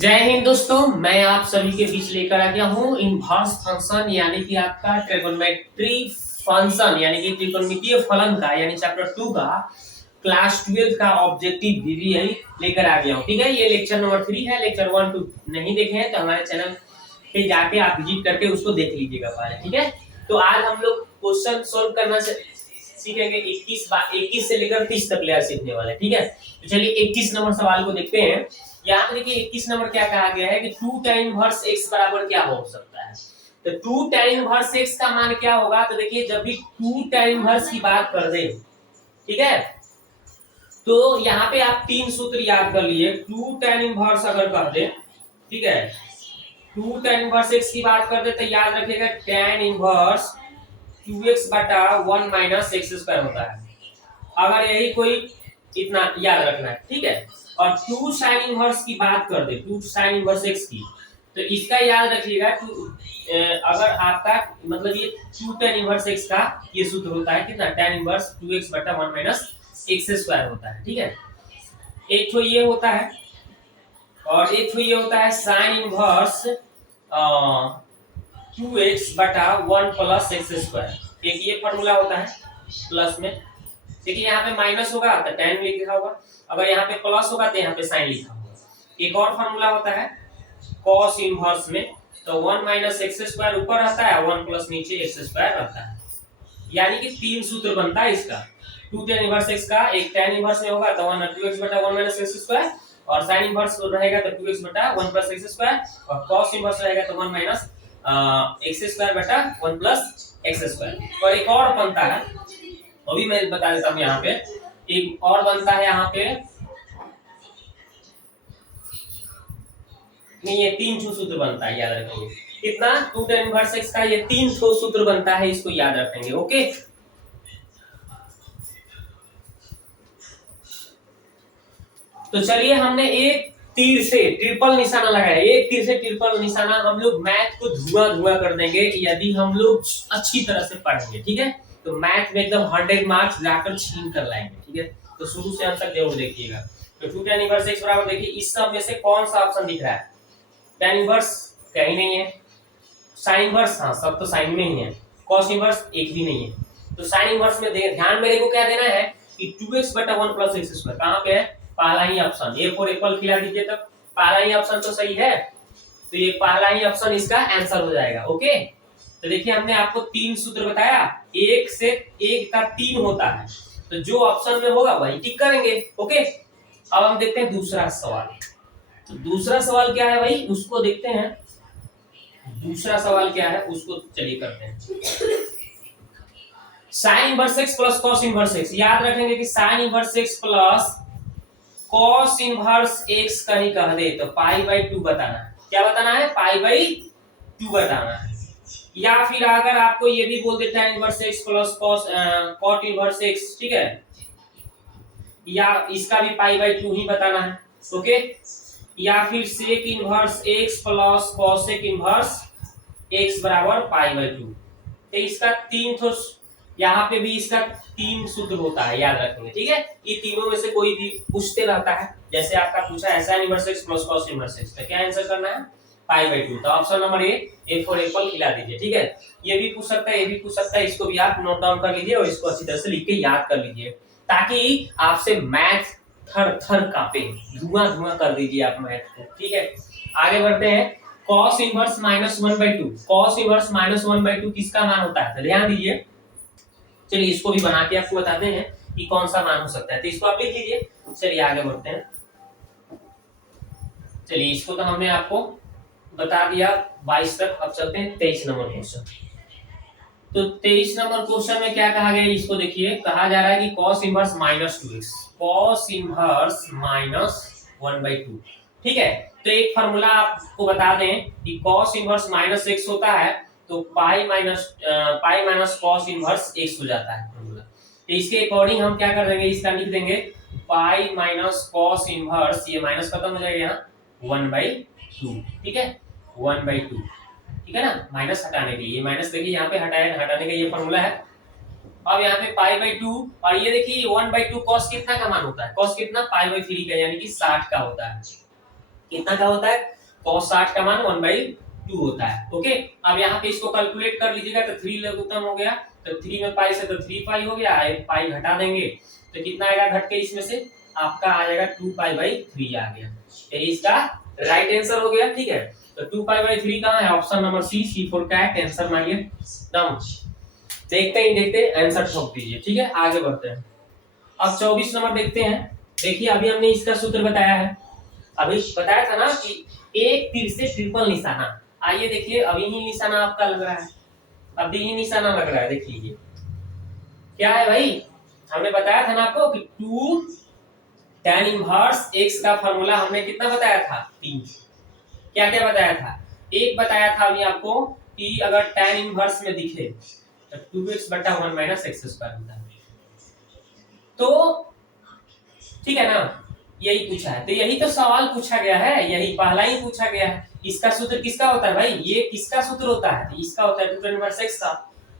जय हिंद दोस्तों, मैं आप सभी के बीच लेकर आ गया हूँ इनवर्स फंक्शन यानी कि आपका ट्रिगोनोमेट्री फंक्शन यानी कि त्रिकोणमितीय फलन का यानी चैप्टर 2 का क्लास 12 का ऑब्जेक्टिव वीवीआई लेकर आ गया हूँ। ठीक है, ये लेक्चर नंबर 3 है। लेक्चर 1 2 नहीं देखे हैं तो हमारे चैनल पे जाके आप विजिट करके उसको देख लीजिएगा पहले। ठीक है, तो आज हम लोग क्वेश्चन सोल्व करना सीखेंगे। 21 से लेकर 30 तक लेयर सीखने वाले। ठीक है, तो चलिए 21 नंबर सवाल को देखते हैं। यहाँ पे देखिए 21 नंबर क्या कहा गया है कि 2 tan इनवर्स x बराबर क्या हो सकता है। तो 2 tan इनवर्स x का मान क्या होगा। तो देखिए जब भी 2 tan इनवर्स की बात कर दे, ठीक है, तो यहाँ पे आप तीन सूत्र याद कर लिए। 2 tan इनवर्स अगर कर दे, ठीक है, 2 tan इनवर्स x की बात कर दे तो याद रखिएगा tan इनवर्स 2x बटा 1 माइनस x स्क्वायर होता है। अगर यही कोई इतना याद रखना है, ठीक है। और 2 sin इनवर्स की बात कर दे, 2 sin इनवर्स x की, तो इसका याद रखिएगा। अगर आपका मतलब ये 2 tan इनवर्स x का ये सूत्र होता है कितना, tan इनवर्स 2x बटा 1 माइनस x स्क्वायर होता है। ठीक है, एक तो ये होता है और एक तो ये होता है sin इनवर्स 2x बटा 1 प्लस x स्क्वायर। एक ये फॉर्मूला होता है प्लस में। देखिए यहाँ पे माइनस होगा तो tan लिखा होगा, अगर यहाँ पे प्लस होगा तो यहाँ पे साइन लिखा होगा। एक और फॉर्मूला होता है cos इनवर्स में, तो 1 माइनस एक्स स्क्वायर ऊपर रहता है, 1 प्लस नीचे एक्स स्क्वायर रहता है। यानी कि तीन सूत्र बनता है इसका। 2 tan इनवर्स x का एक tan इनवर्स में होगा तो 1 2x बटा 1 माइनस एक्स स्क्वायर, और sin इनवर्स रहेगा तो 2x बटा 1 प्लस एक्स स्क्वायर, और cos इनवर्स रहेगा तो 1 माइनस एक्स स्क्वायर बटा 1 प्लस एक्स स्क्वायर। और एक और बनता है, अभी मैं बता देता हूँ। यहाँ पे एक और बनता है, यहाँ पे नहीं, ये तीन सूत्र बनता है, याद रखेंगे कितना। 2 tan इनवर्स x का ये तीन सूत्र बनता है, इसको याद रखेंगे। ओके, तो चलिए हमने एक तीर से ट्रिपल निशाना लगाया। एक तीर से ट्रिपल निशाना हम लोग मैथ को धुआं कर देंगे यदि हम लोग अच्छी तरह से पढ़ेंगे। ठीक है, तो मैथ में एकदम 100 मार्क्स लाकर छीन कर लाएंगे। ठीक है, तो शुरू से अंत तक जरूर देखिएगा। तो 2 tan इनवर्स x बराबर, देखिए इस सब में से कौन सा ऑप्शन दिख रहा है। tan इनवर्स कहीं नहीं है, sin इनवर्स हाँ सब तो साइन में ही है, cos इनवर्स एक भी नहीं है। तो sin इनवर्स में ध्यान मेरे को क्या देना है कि 2x बटा 1 प्लस एक्स स्क्वायर कहाँ पे है, पहला ही ऑप्शन। ए फॉर एप्पल खिला दीजिए, तब पहला ही ऑप्शन तो सही है, तो ये पहला ही ऑप्शन इसका आंसर हो जाएगा। ओके, तो देखिए हमने आपको तीन सूत्र बताया, एक से एक का तीन होता है, तो जो ऑप्शन में होगा वही टिक करेंगे। ओके, अब हम देखते हैं दूसरा सवाल। तो दूसरा सवाल क्या है भाई, उसको देखते हैं। दूसरा सवाल क्या है उसको चलिए करते हैं। Sine inverse x plus cos inverse x, याद रखेंगे कि sine inverse x plus cos inverse x कहीं कह दे तो पाई बाई 2 बताना है। क्या बताना है, पाई बाई 2 बताना है। या फिर अगर आपको ये भी बोल देता है inverse x plus cot inverse x, ठीक है, या इसका भी पाई बाई 2 ही बताना है। ओके, या फिर sec inverse x plus cosec inverse x बराबर पाई बाई 2। तो इसका तीन तो यहाँ पे भी इसका तीन सूत्र होता है, याद रखेंगे। ठीक है, ये तीनों में से कोई भी पूछते रहता है, जैसे आपका पूछा है sin inverse x plus cos inverse x, तो क्या आंसर करना है, पाई बाई 2। तो option number A for Apple खिला दीजिए। ठीक है, ये भी पूछ सकता है, ये भी पूछ सकता है, इसको भी आप नोट डाउन कर लीजिए और इसको अच्छी तरह से लिख के याद कर लीजिए, ताकि आपसे मैथ थर थर कांपे, धुआं कर दीजिए आप मैथ को। ठीक है, आगे बढ़ते हैं। cos इनवर्स -1/2, cos इनवर्स -1/2 किसका मान होता है, तो ध्यान दीजिए। चलिए इसको भी बना के आपको बताते हैं कि कौन सा मान हो सकता है, तो इसको आप लिख लीजिए। चलिए आगे बढ़ते हैं। चलिए इसको तो हमने आपको बता दिया 22 तक, अब चलते हैं 23 नंबर क्वेश्चन। तो 23 नंबर क्वेश्चन में क्या कहा गया, इसको देखिए। कहा जा रहा है कि cos inverse -2x, cos inverse -1/2। ठीक है, तो एक फार्मूला आपको बता दें कि cos इनवर्स -x होता है तो pi minus cos inverse x हो जाता है फार्मूला। तो इसके अकॉर्डिंग हम क्या कर देंगे, इसका लिख देंगे पाई माइनस cos इनवर्स, ये माइनस खत्म हो जाएगा यहाँ, 1/2। ठीक है, 1/2। ठीक है ना, माइनस हटाने के लिए, माइनस देखिए यहाँ पे हटाने का ये फॉर्मूला है। अब यहाँ पे पाई बाई 2, और ये देखिए 1/2 cos कितना का मान होता है, cos कितना, पाई बाई 3 का, यानी कि 60 का होता है। कितना का होता है, cos 60 का मान 1/2 होता है। ओके, अब यहाँ पे इसको कैलकुलेट कर लीजिएगा तो 3 लघुत्तम हो गया, तो 3 में पाई से तो 3 पाई हो गया, एक पाई घटा देंगे तो कितना आएगा घट के, इसमें से आपका आ जाएगा 2π/3 आ गया। तो इसका राइट आंसर हो गया। ठीक है, तो 2π/3 कहाँ है, option number C for cat, answer मानिए डन। देखते ही देखते आंसर ठोक दीजिए। ठीक है, आगे बढ़ते हैं। अब 24 नंबर देखते हैं। देखिए अभी हमने इसका सूत्र बताया है, अभी बताया था ना कि एक तीर से ट्रिपल निशाना। आइए देखिए अभी ही निशाना आपका लग रहा है, अभी ही निशाना लग रहा है, देख लीजिए क्या है भाई। हमने बताया था ना आपको कि 2 tan इनवर्स x का फॉर्मूला हमने कितना बताया था, 3। क्या क्या बताया था, एक बताया था अभी आपको कि अगर tan इनवर्स में दिखे तो 2x/1 - x² होता है। तो ठीक है ना, यही पूछा है, तो यही तो सवाल पूछा गया है, यही पहला ही पूछा गया है। इसका सूत्र किसका होता है भाई, ये किसका सूत्र होता है, इसका होता है 2 tan इनवर्स x का।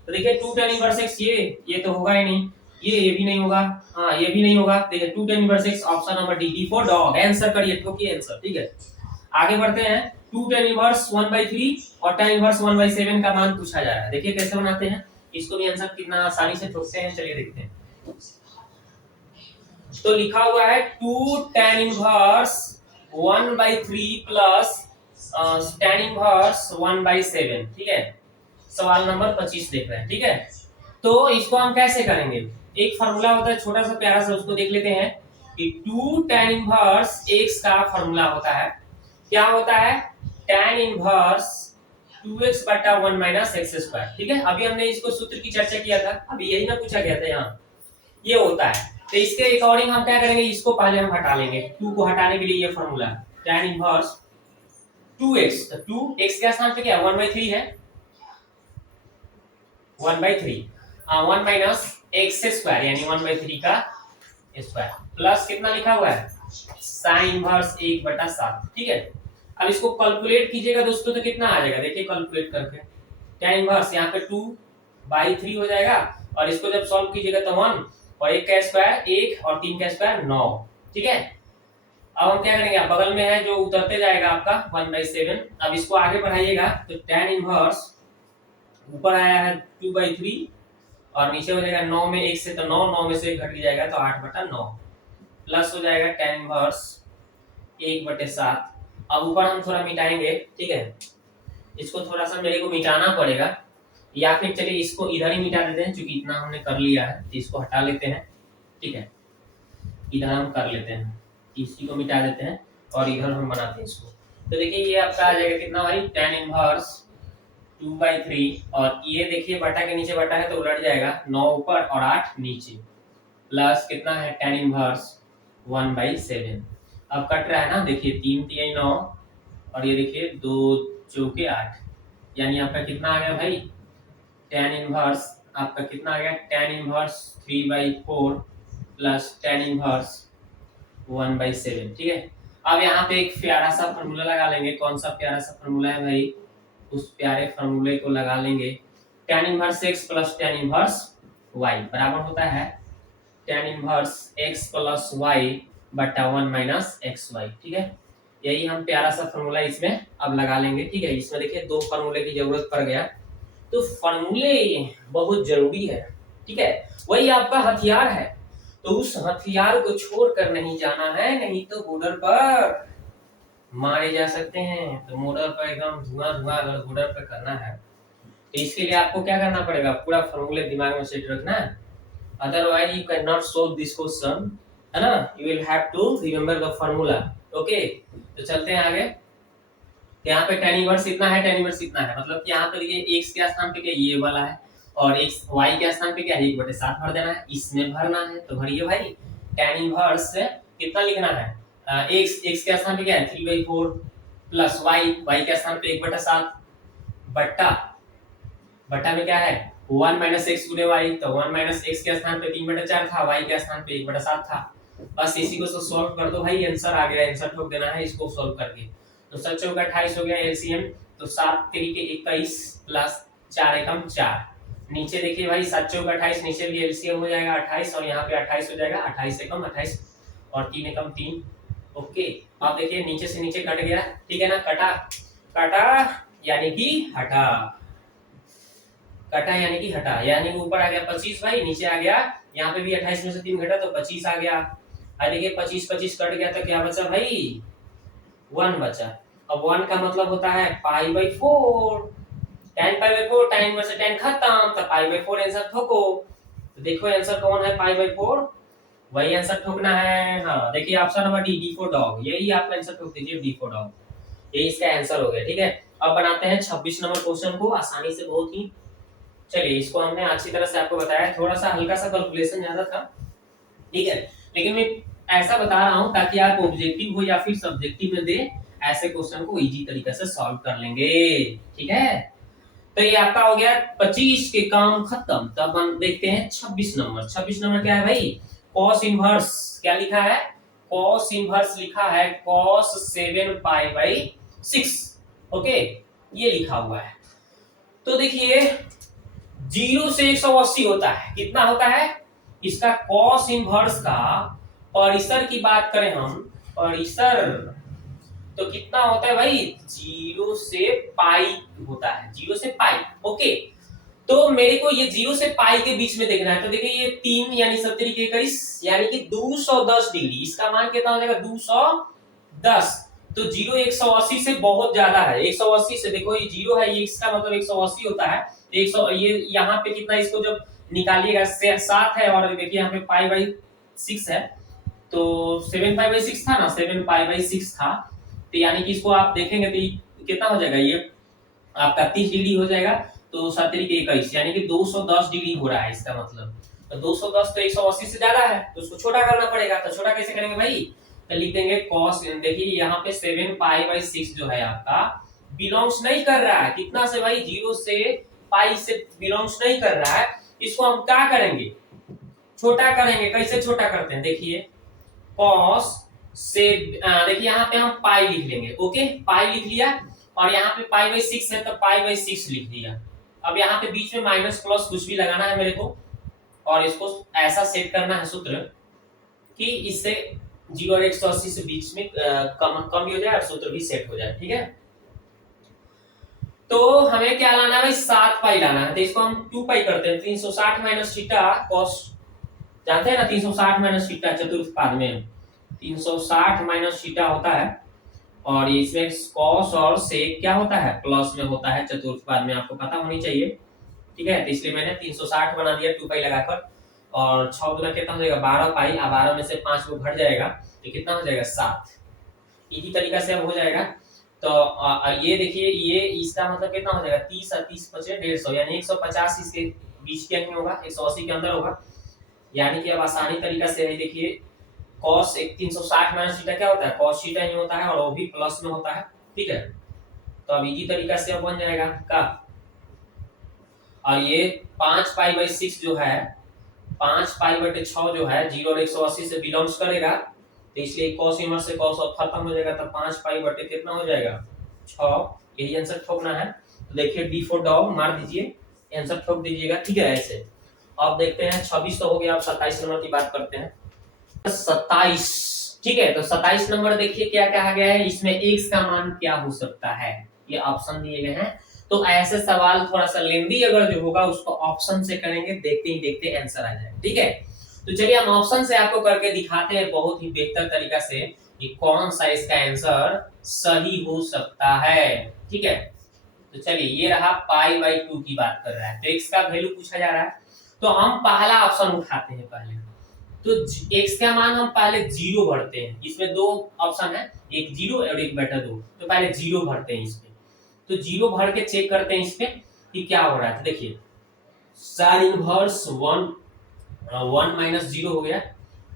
तो देखिए 2 tan इनवर्स x ये तो होगा ही नहीं, ये भी नहीं होगा, हाँ ये भी नहीं होगा। देखिए 2 tan inverse x, option number D for dog, answer करिए, ठोकिए आंसर। ठीक है, आगे बढ़ते हैं। 2 tan इनवर्स 1/3 और tan इनवर्स 1/7 का मान पूछा जा रहा है। देखिए कैसे बनाते हैं इसको भी, आंसर कितना आसानी से ठोकते हैं, चलिए देखते हैं। तो लिखा हुआ है 2 tan inverse 1/3 plus tan inverse 1/7। ठीक है, सवाल नंबर 25 देख रहे हैं। ठीक है, तो इसको हम कैसे करेंगे, एक फार्मूला होता है छोटा सा प्यारा सा, उसको देख लेते हैं कि 2 tan इनवर्स x का फार्मूला होता है, क्या होता है, tan इनवर्स 2x/1 - x²। ठीक है, अभी हमने इसको सूत्र की चर्चा किया था, अभी यही ना पूछा गया था, यहाँ ये होता है। तो इसके अकॉर्डिंग हम क्या करेंगे, इसको पहले हम हटा लेंगे, 2 को हटाने के लिए ये फार्मूला tan इनवर्स 2x, तो 2x के स्थान पे क्या है, 1/3 है, 1/3 1 - x² यानी 1/3 का स्क्वायर, प्लस कितना लिखा हुआ है, sin इनवर्स 1/7। ठीक है, अब इसको कैलकुलेट कीजिएगा दोस्तों तो कितना आ जाएगा, देखिए कैलकुलेट करके tan इनवर्स यहाँ पे 2/3 हो जाएगा, और इसको जब सॉल्व कीजिएगा तो 1 और 1 का स्क्वायर 1 और 3 का स्क्वायर 9। ठीक है, अब हम क्या करेंगे, बगल में है जो उतरते जाएगा आपका 1/7। अब इसको आगे बढ़ाइएगा तो tan इनवर्स ऊपर आया है 2/3 और नीचे हो जाएगा 9 में 1 से, तो 9 में से 1 घट जाएगा तो 8/9 प्लस हो जाएगा tan इनवर्स 1/7। अब ऊपर हम थोड़ा मिटाएंगे। ठीक है, इसको थोड़ा सा मेरे को मिटाना पड़ेगा, या फिर चलिए इसको इधर ही मिटा देते हैं, क्योंकि इतना हमने कर लिया है तो इसको हटा लेते हैं। ठीक है, इधर हम कर लेते हैं, इसी को मिटा देते हैं और इधर हम बनाते हैं इसको। तो देखिए ये आपका आ जाएगा कितना भाई, tan इनवर्स 2/3, और ये देखिए बटा के नीचे बटा है तो उलट जाएगा, 9 ऊपर और 8 नीचे, प्लस कितना है tan इनवर्स 1/7। अब कट रहा है ना, देखिए 3 3 9 और ये देखिए 2 चौके 8, यानी आपका कितना आ गया भाई, tan इनवर्स आपका कितना आ गया, tan inverse 3/4 plus tan inverse 1/7। ठीक है, अब यहाँ पे एक प्यारा सा फॉर्मूला लगा लेंगे, कौन सा प्यारा सा फॉर्मूला है भाई, उस प्यारे फॉर्मूले को लगा लेंगे, tan inverse x plus tan inverse y बराबर होता है tan inverse x plus y बटा 1 - xy। ठीक है, यही हम प्यारा सा फॉर्मूला इसमें अब लगा लेंगे। ठीक है, इसमें देखिए 2 फॉर्मूले की जरूरत पड़ गया, तो फॉर्मूले बहुत जरूरी है। ठीक है, वही आपका हथियार है, तो उस हथियार को छोड़कर नहीं जाना है, नहीं तो बॉर्डर पर मारे जा सकते हैं। तो बॉर्डर पर एकदम धुआं धुआं अगर बॉर्डर पर करना है तो इसके लिए आपको क्या करना पड़ेगा, पूरा फॉर्मूले दिमाग में सेट रखना है, otherwise you can not solve this question, है ना, you will have to remember the formula. Okay, तो चलते हैं आगे। यहाँ पे tan इनवर्स इतना है, tan इनवर्स इतना है, मतलब कि यहाँ पे देखिए x के स्थान पे क्या ये वाला है, और x y के स्थान पे क्या है 1/7 भर देना है, इसमें भरना है तो भरिए भाई। tan इनवर्स कितना लिखना है, x के स्थान पे क्या है 3/4 प्लस y के स्थान पे 1/7 बट्टा बट्टा में क्या है 1 - x गुने y, तो 1 - x के स्थान पे 3/4 था, y के स्थान पे 1/7 था। बस इसी को सॉल्व कर दो भाई, आंसर आ गया, आंसर ठोक देना है इसको सॉल्व करके। तो 7 चौका 28 हो गया एलसीएम, तो 7 3 के 21 प्लस 4 एकम 4, नीचे देखिए भाई 7 चौका 28, नीचे भी एलसीएम हो जाएगा 28 और यहाँ पे 28 हो जाएगा, 28 एकम 28 और 3 एकम 3। ओके, आप देखिए नीचे से नीचे कट गया, ठीक है ना, कटा कटा यानी कि हटा, कटा यानी कि हटा, यानी ऊपर आ गया 25 भाई, नीचे आ गया, यहाँ पे भी 28 में से 3 घटा तो 25 आ गया। अब देखिए 25 25 कट गया तो क्या बचा भाई, 1 बचा। अब 1 का मतलब होता है pi by 4, tan pi by 4, tan में से tan खत्म, तो पाई बाई 4 आंसर ठोको। तो देखो आंसर कौन है, पाई बाई 4, वही आंसर ठोकना है। हाँ देखिए option number D for dog, यही आप आंसर ठोक दीजिए, डी फॉर डॉग, यही इसका आंसर हो गया। ठीक है, अब बनाते हैं 26 नंबर क्वेश्चन को, आसानी से बहुत ही। चलिए इसको हमने अच्छी तरह से आपको बताया, थोड़ा सा हल्का सा कैलकुलेशन ज्यादा था, ठीक है, लेकिन मैं ऐसा बता रहा हूं ताकि आप ऑब्जेक्टिव हो या फिर सब्जेक्टिव में दे, ऐसे क्वेश्चन को इजी तरीके से सॉल्व कर लेंगे। ठीक है, तो ये आपका हो गया 25 के काम खत्म। तब हम देखते हैं 26 नंबर। 26 नंबर क्या है भाई, cos इनवर्स, क्या लिखा है, cos इनवर्स लिखा है cos 7 पाई बाई 6। ओके, ये लिखा हुआ है। तो देखिए 0 से 180 होता है, कितना होता है इसका cos इनवर्स का, परिसर की बात करें हम, परिसर तो कितना होता है भाई, 0 से पाई होता है, 0 से पाई। ओके, तो मेरे को ये 0 से पाई के बीच में देखना है, तो देखिए ये 3 यानी 70 के 21 यानी कि 210 डिग्री, इसका मान कितना हो जाएगा 210। तो 0 180 से बहुत ज्यादा है, 180 से, देखो ये 0 है, ये इसका मतलब 180 होता है, 100 ये यहाँ पे कितना, इसको जब निकालिएगा 7 है, और देखिए यहाँ पे पाई बाई 6 है, तो 7 पाई बाई 6 था ना, 7 पाई बाई 6 था, तो यानी कि इसको आप देखेंगे तो कितना हो जाएगा, ये आपका 30 डिग्री हो जाएगा, तो 70 के 21 यानी कि 210 डिग्री हो रहा है इसका मतलब। तो 210 तो 180 से ज्यादा है, तो उसको छोटा करना पड़ेगा। तो छोटा कैसे करेंगे भाई, तो लिख देंगे cos, देखिए यहाँ पे 7 पाई बाई 6 जो है आपका बिलोंग्स नहीं कर रहा है, कितना से भाई, 0 से पाई से बिलोंग्स नहीं कर रहा है, इसको हम क्या करेंगे, छोटा करेंगे। कैसे छोटा करते हैं, देखिए cos से, देखिए यहाँ पे हम पाई लिख लेंगे। ओके, पाई लिख लिया, और यहाँ पे पाई बाई 6 है तो पाई बाई 6 लिख दिया। अब यहाँ पे बीच में माइनस प्लस कुछ भी लगाना है मेरे को, और इसको ऐसा सेट करना है सूत्र कि इससे 0 और 180 से बीच में कम भी हो जाए और सूत्र भी सेट हो जाए। ठीक है, तो हमें क्या लाना है भाई, 7 पाई लाना है, तो इसको हम 2 पाई करते हैं, 360 माइनस थीटा cos, जानते हैं ना 360 माइनस थीटा चतुर्थपाद में 360 माइनस थीटा होता है, और इसमें cos और sec क्या होता है, प्लस में होता है चतुर्थपाद में, आपको पता होनी चाहिए। ठीक है, तो इसलिए मैंने 360 बना दिया 2 पाई लगाकर, और 6 गुना कितना हो जाएगा 12 पाई, अब 12 में से 5 को घट जाएगा तो कितना हो जाएगा 7। इसी तरीका से अब हो जाएगा। तो ये देखिए, ये इसका मतलब कितना हो जाएगा 30 और 30 बचे 150, यानी 150 इसके बीच के अंक में होगा, 180 के अंदर होगा, यानी कि अब आसानी तरीका से है, देखिए cos 360 माइनस थीटा क्या होता है, cos थीटा ही होता है, और वो भी प्लस में होता है। ठीक है, तो अब इसी तरीका से अब बन जाएगा का, और ये 5 पाई बाई 6 जो है, 5 पाई बटे 6 जो है 0 और 180 से बिलोंग्स करेगा, तो इसलिए cos इनवर्स से cos खत्म हो जाएगा, तो 5 पाई बटे कितना हो जाएगा 6, यही आंसर ठोकना है। तो देखिए डी फॉर डॉग मार दीजिए, आंसर ठोक दीजिएगा। ठीक है, ऐसे अब देखते हैं 26 तो हो गया, अब 27 नंबर की बात करते हैं। 27, ठीक है, तो 27 नंबर देखिए क्या कहा गया है, इसमें x का मान क्या हो सकता है, ये ऑप्शन दिए गए हैं। तो ऐसे सवाल थोड़ा सा लेंदी अगर जो होगा उसको ऑप्शन से करेंगे, देखते ही देखते आंसर आ जाए। ठीक है, तो चलिए हम ऑप्शन से आपको करके दिखाते हैं बहुत ही बेहतर तरीका से कि कौन सा इसका आंसर सही हो सकता है। ठीक है, तो चलिए ये रहा पाई बाई 2 की बात कर रहा है, तो x का वैल्यू पूछा जा रहा है, तो हम पहला ऑप्शन उठाते हैं पहले, तो x का मान हम पहले 0 भरते हैं, इसमें 2 ऑप्शन है, एक 0 और एक बटा 2, तो पहले 0 भरते हैं इसमें, तो 0 भर के चेक करते हैं इसमें कि क्या हो रहा है। तो देखिए sin इनवर्स 1 माइनस 0 हो गया,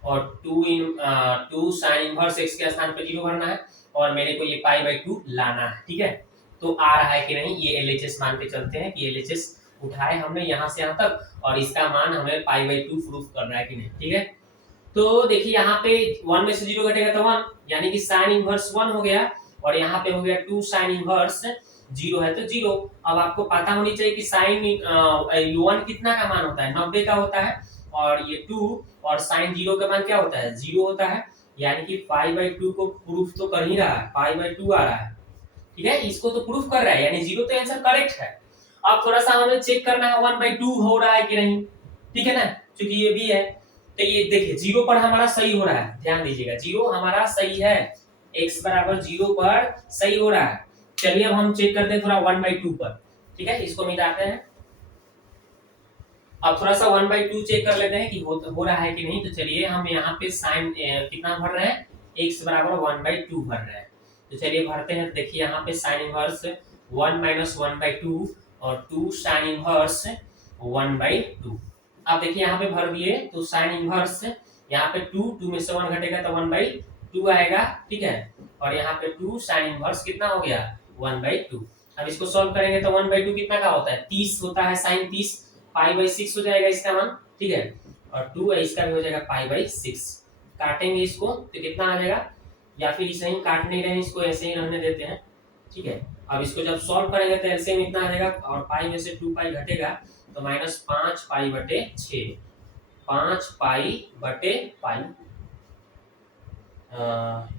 और 2 sin इनवर्स x के स्थान पे 0 भरना है, और मेरे को ये पाई बाई 2 लाना है। ठीक है, तो आ रहा है कि नहीं, ये LHS मान के चलते हैं कि LHS उठाए हमने यहाँ से यहाँ तक, और इसका मान हमें पाई बाई 2 प्रूफ करना है कि नहीं। ठीक है, तो देखिए यहाँ पे 1 में से 0 घटेगा तो 1, यानी कि sin इनवर्स 1 हो गया, और यहाँ पे हो गया 2 sin इनवर्स 0 है तो 0। अब आपको पता होनी चाहिए कि sin 1 कितना का मान होता है, 90 का होता है, और ये 2 और sin 0 का मान क्या होता है 0 होता है, यानी कि π/2 को प्रूफ तो कर ही रहा है, π/2 आ रहा है, ठीक है, इसको तो प्रूफ कर रहा है, यानी 0 तो आंसर करेक्ट है। अब थोड़ा सा हमें चेक करना है 1/2 हो रहा है कि नहीं, ठीक है ना, क्योंकि ये भी है। तो ये देखिए 0 पर हमारा सही हो रहा है, ध्यान दीजिएगा 0 हमारा सही है, x बराबर 0 पर सही हो रहा है। चलिए अब हम चेक करते हैं थोड़ा 1/2 पर, ठीक है, इसको मिटाते हैं। अब थोड़ा सा 1/2 चेक कर लेते हैं कि हो रहा है कि नहीं। तो चलिए हम यहाँ पे साइन कितना भर रहे हैं, x बराबर 1/2 भर रहे हैं। तो चलिए भरते हैं। देखिए यहाँ पे साइन इनवर्स 1 माइनस 1/2 और 2 साइन इनवर्स 1/2। अब देखिए यहाँ पे भर दिए तो साइन इनवर्स यहाँ पे 2 में से 1 घटेगा तो 1/2 आएगा, ठीक है, और यहाँ पे 2 साइन इनवर्स कितना हो गया 1/2। अब इसको सॉल्व करेंगे तो 1/2 कितना का होता है 30 होता है, साइन 30 π/6 हो जाएगा इसका मान, ठीक है, और 2 इसका भी हो जाएगा π/6। काटेंगे इसको तो कितना आ जाएगा, या फिर इसे ही काट नहीं रहे इसको ऐसे ही रहने देते हैं, ठीक है। अब इसको जब सॉल्व करेंगे तो एलसीएम इतना आ जाएगा और पाई में से 2 पाई घटेगा तो -5 π/6, 5 π/पाई,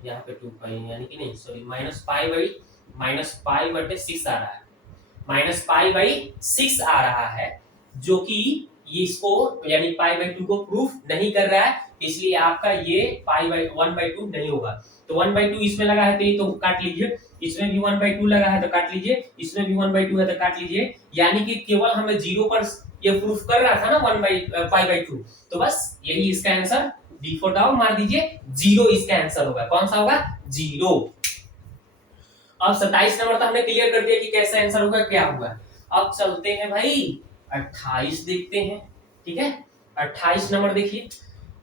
यहाँ पे 2 पाई यानी कि नहीं सॉरी -π/6 आ रहा है, -π/6 आ रहा है, जो कि ये इसको यानी π/2 को प्रूफ नहीं कर रहा है, इसलिए आपका ये π/1/2 नहीं होगा। तो 1/2 इसमें लगा है तो ये तो काट लीजिए, इसमें भी 1/2 लगा है तो काट लीजिए, इसमें भी 1/2 है तो काट लीजिए, यानी कि केवल हमें 0 पर ये प्रूफ कर रहा था ना 1/π/2, तो बस यही इसका आंसर डिफॉल्ट आओ मार दीजिए 0 इसका आंसर होगा। कौन सा होगा 0। अब 27 नंबर तो हमने क्लियर कर दिया कि कैसा आंसर होगा क्या होगा। अब चलते हैं भाई 28 देखते हैं, ठीक है। 28 नंबर देखिए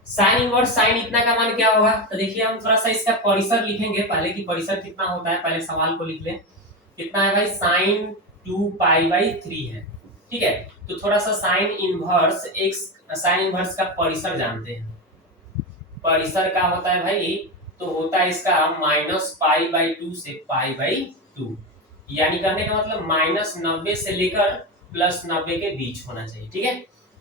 साइन इनवर्स साइन इतना का मान क्या होगा। तो देखिए हम थोड़ा सा इसका परिसर लिखेंगे पहले कि परिसर कितना होता है, पहले सवाल को लिख लें। कितना है भाई साइन 2π/3 है, ठीक है। तो थोड़ा सा sine inverse x sine inverse का परिसर जानते हैं। परिसर क्या होता है भाई, तो होता है इसका -π/2 से π/2, यानी कहने का मतलब -90 से लेकर +90 के बीच होना चाहिए, ठीक है।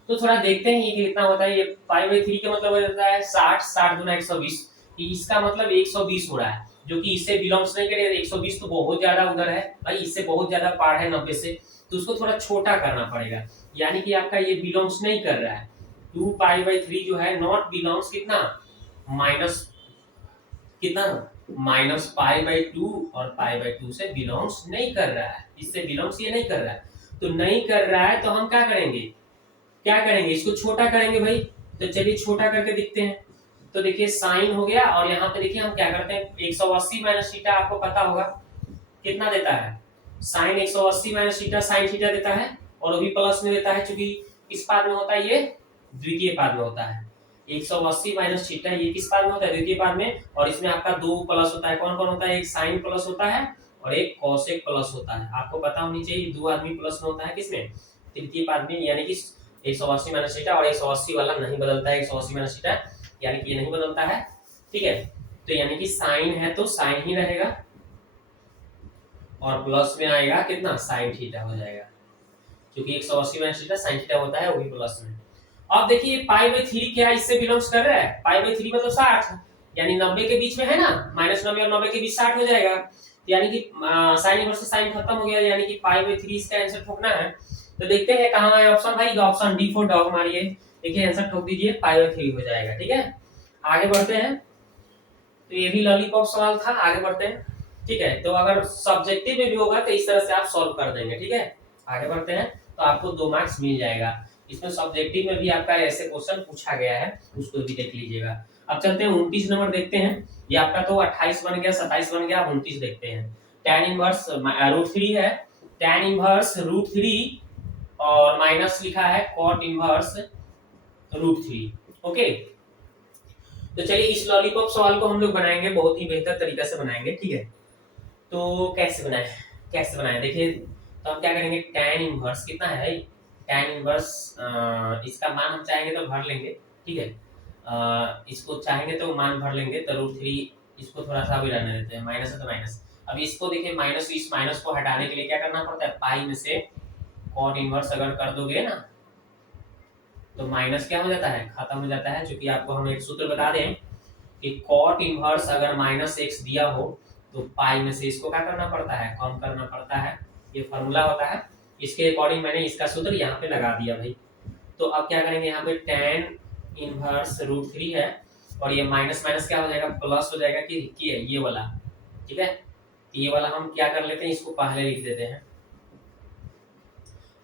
तो थोड़ा देखते हैं ये कितना होता है। ये π/3 का मतलब हो जाता है 60, 60 गुना 120, इसका मतलब 120 हो रहा है, जो कि इससे बिलोंग्स नहीं करेगा। 120 तो बहुत ज्यादा उधर है भाई, इससे बहुत ज्यादा पार है 90 से, तो उसको थोड़ा छोटा करना पड़ेगा, यानी कि आपका ये बिलोंग्स नहीं कर रहा है। 2π/3 जो है नॉट बिलोंग्स कितना माइनस कितना -π/2 और π/2 से बिलोंग्स नहीं कर रहा है, इससे बिलोंग्स ये नहीं कर रहा है। तो नहीं कर रहा है तो हम क्या करेंगे इसको छोटा करेंगे भाई। तो चलिए छोटा करके दिखते हैं। तो देखिए साइन हो गया और यहाँ पे देखिए हम क्या करते हैं 180 माइनस थीटा, आपको पता होगा कितना देता है sine 180 minus theta sine theta देता है, और वो भी प्लस में देता है, क्योंकि किस पाद में होता है ये द्वितीय पाद में होता है। 180 माइनस थीटा ये किस पाद में होता है द्वितीय पाद में, और इसमें आपका दो प्लस होता है। कौन कौन होता है, एक साइन प्लस होता है और एक कोसेक प्लस होता है। आपको पता होनी चाहिए दो आदमी प्लस में होता है किसमें तृतीय पाद में, यानी कि 180 माइनस थीटा, और 180 वाला नहीं बदलता है 180 माइनस थीटा, यानी कि ये नहीं बदलता है, ठीक है। तो यानी कि साइन है तो साइन ही रहेगा, और प्लस में आएगा कितना साइन थीटा हो जाएगा, क्योंकि 180 माइनस थीटा साइन थीटा होता है, वो भी प्लस में। अब देखिए π/3 क्या इससे बिलोंग्स कर रहा है, π/3 मतलब 60, यानी 90 के बीच में है ना, -90 और 90 के बीच 60 हो जाएगा, यानी कि साइन इनवर्स से साइन खत्म हो गया, यानी कि π/3 इसका आंसर ठोकना है। तो देखते हैं कहां है ऑप्शन भाई, ऑप्शन डी फॉर डॉग मारिए, देखिए आंसर ठोक दीजिए π/3 हो जाएगा, ठीक है। आगे बढ़ते हैं। तो ये भी लॉलीपॉप सवाल था, आगे बढ़ते हैं, ठीक है। तो अगर सब्जेक्टिव में भी होगा तो इस तरह से आप सॉल्व कर देंगे, ठीक है। आगे बढ़ते हैं तो आपको 2 मार्क्स मिल जाएगा। इसमें सब्जेक्टिव में भी आपका ऐसे क्वेश्चन पूछा गया है, उसको भी देख लीजिएगा। अब चलते हैं 29 नंबर देखते हैं। ये आपका तो 28 बन गया, 27 बन गया, 29 देखते हैं। tan इनवर्स √3 है, tan इनवर्स √3 और माइनस लिखा है cot इनवर्स √3, ओके। तो चलिए इस लॉलीपॉप सवाल को हम लोग बनाएंगे, बहुत ही बेहतर तरीका से बनाएंगे, ठीक है। तो कैसे बनाए देखिए। तो हम क्या करेंगे, tan इनवर्स कितना है भाई, tan इनवर्स इसका मान हम चाहेंगे तो भर लेंगे, ठीक है। इसको चाहेंगे तो मान भर लेंगे, तो √3 इसको थोड़ा सा भी रहने देते हैं, माइनस है तो माइनस। अब इसको देखिए माइनस, इस माइनस को हटाने के लिए क्या करना पड़ता है, पाई में से cot इनवर्स अगर कर दोगे ना तो माइनस क्या हो जाता है खत्म हो जाता है, क्योंकि आपको हम एक सूत्र बता दें कि कॉट इनवर्स अगर -x दिया हो तो पाई में से इसको क्या करना पड़ता है, कम करना पड़ता है। ये फॉर्मूला होता है, इसके अकॉर्डिंग मैंने इसका सूत्र यहाँ पे लगा दिया भाई। तो अब क्या करेंगे, यहाँ पे tan इनवर्स √3 है और ये माइनस माइनस क्या हो जाएगा, प्लस हो जाएगा कि है ये वाला, ठीक है। तो ये वाला हम क्या कर लेते हैं, इसको पहले लिख देते हैं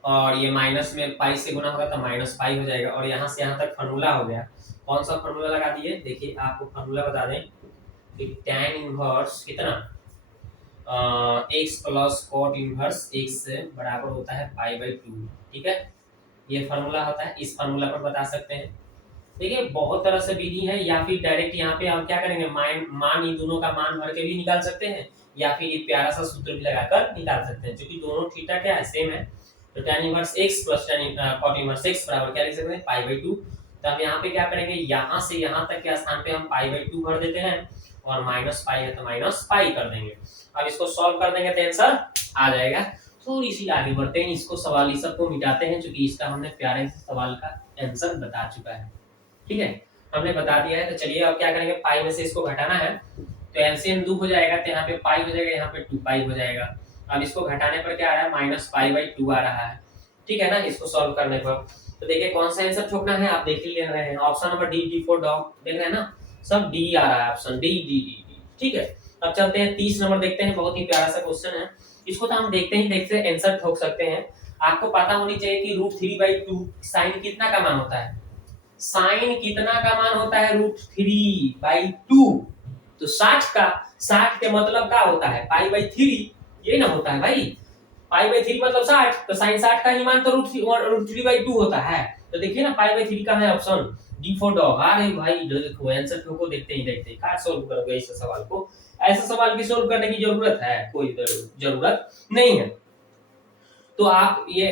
और ये माइनस में पाई से गुना होगा तो माइनस पाई हो जाएगा और यहाँ से यहाँ तक फॉर्मूला हो गया। कौन सा फॉर्मूला लगा दिए, देखिए आपको फॉर्मूला बता दें कि tan इनवर्स कितना x plus cot inverse x से बराबर होता है π/2, ठीक है। ये फॉर्मूला होता है, इस फॉर्मूला पर बता सकते हैं। देखिए बहुत तरह से विधि है, या फिर डायरेक्ट यहाँ पे हम क्या करेंगे, मान इन दोनों का मान भर के भी निकाल सकते हैं या फिर ये प्यारा सा सूत्र भी लगाकर निकाल सकते हैं, क्योंकि दोनों थीटा क्या है, सेम है। तो tan inverse x plus cot inverse x बराबर क्या लिख सकते हैं, π/2। तो हम यहाँ पे क्या करेंगे, यहाँ से यहाँ तक के स्थान पे हम π/2 भर देते हैं और माइनस पाई है तो माइनस पाई कर देंगे। अब इसको सॉल्व कर देंगे तो आंसर आ जाएगा। थोड़ी सी आगे बढ़ते हैं, इसको सवाल ही सबको मिटाते हैं, क्योंकि इसका हमने प्यारे से सवाल का आंसर बता चुका है, ठीक है, हमने बता दिया है। तो चलिए अब क्या करेंगे, पाई में से इसको घटाना है तो एलसीएम 2 हो जाएगा, तो यहाँ पे पाई हो जाएगा, यहाँ पे 2 पाई हो जाएगा। अब इसको घटाने पर क्या आ रहा है, -π/2 आ रहा है, ठीक है ना। इसको सॉल्व करने पर तो देखिए कौन सा आंसर ठोकना है, आप देख ही ले रहे हैं, option number D for dog, देख रहे हैं ना, सब डी आ रहा है, ऑप्शन डी, ठीक है। अब चलते हैं 30 नंबर देखते हैं, बहुत ही प्यारा सा क्वेश्चन है, इसको तो हम देखते ही देखते आंसर ठोक सकते हैं। आपको पता होनी चाहिए कि √3/2 साइन कितना का मान होता है, साइन कितना का मान होता है, √3/2, तो 60 का, 60 के मतलब क्या होता है, π/3, ये ना होता है भाई, π/3 मतलब 60, तो साइन 60 का ही मान तो √3/2 होता है। तो देखिए ना π/3 का है ऑप्शन डी फॉर डॉग। अरे भाई देखो आंसर को देखते ही देखते क्या सॉल्व करोगे इस सवाल को, ऐसे सवाल की सॉल्व करने की जरूरत है, कोई जरूरत नहीं है। तो आप ये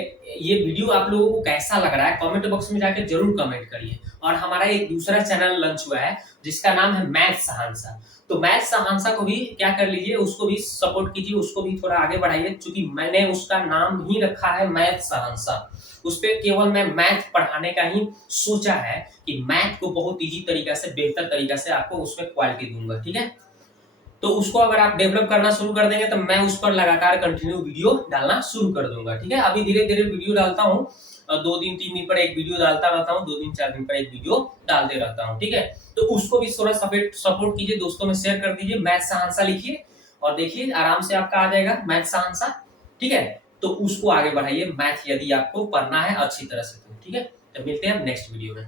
वीडियो आप लोगों को कैसा लग रहा है कमेंट बॉक्स में जाकर जरूर कमेंट करिए। और हमारा एक दूसरा चैनल लॉन्च हुआ है जिसका नाम है मैथ सहांसा, तो मैथ सहांसा को भी क्या कर लीजिए, उसको भी सपोर्ट कीजिए, उसको भी थोड़ा आगे बढ़ाइए, क्योंकि मैंने उसका नाम ही रखा है मैथ सहांसा। उस पे केवल मैं मैथ पढ़ाने का ही सोचा है कि मैथ को बहुत इजी तरीका से, बेहतर तरीका से आपको उसमें क्वालिटी दूंगा, ठीक है। तो उसको अगर आप डेवलप करना शुरू कर देंगे तो मैं उस पर लगातार कंटिन्यू वीडियो डालना शुरू कर दूंगा, ठीक है। अभी धीरे धीरे वीडियो डालता हूँ, 2 दिन 3 दिन पर एक वीडियो डालता रहता हूँ, 2 दिन 4 दिन पर एक वीडियो डालते रहता हूँ, ठीक है। तो उसको भी थोड़ा सपोर्ट कीजिए, दोस्तों में शेयर कर दीजिए, मैथ सहांसा लिखिए और देखिए आराम से आपका आ जाएगा मैथ सहांसा, ठीक है। तो उसको आगे बढ़ाइए, मैथ यदि आपको पढ़ना है अच्छी तरह से, ठीक है। तो मिलते हैं नेक्स्ट वीडियो में।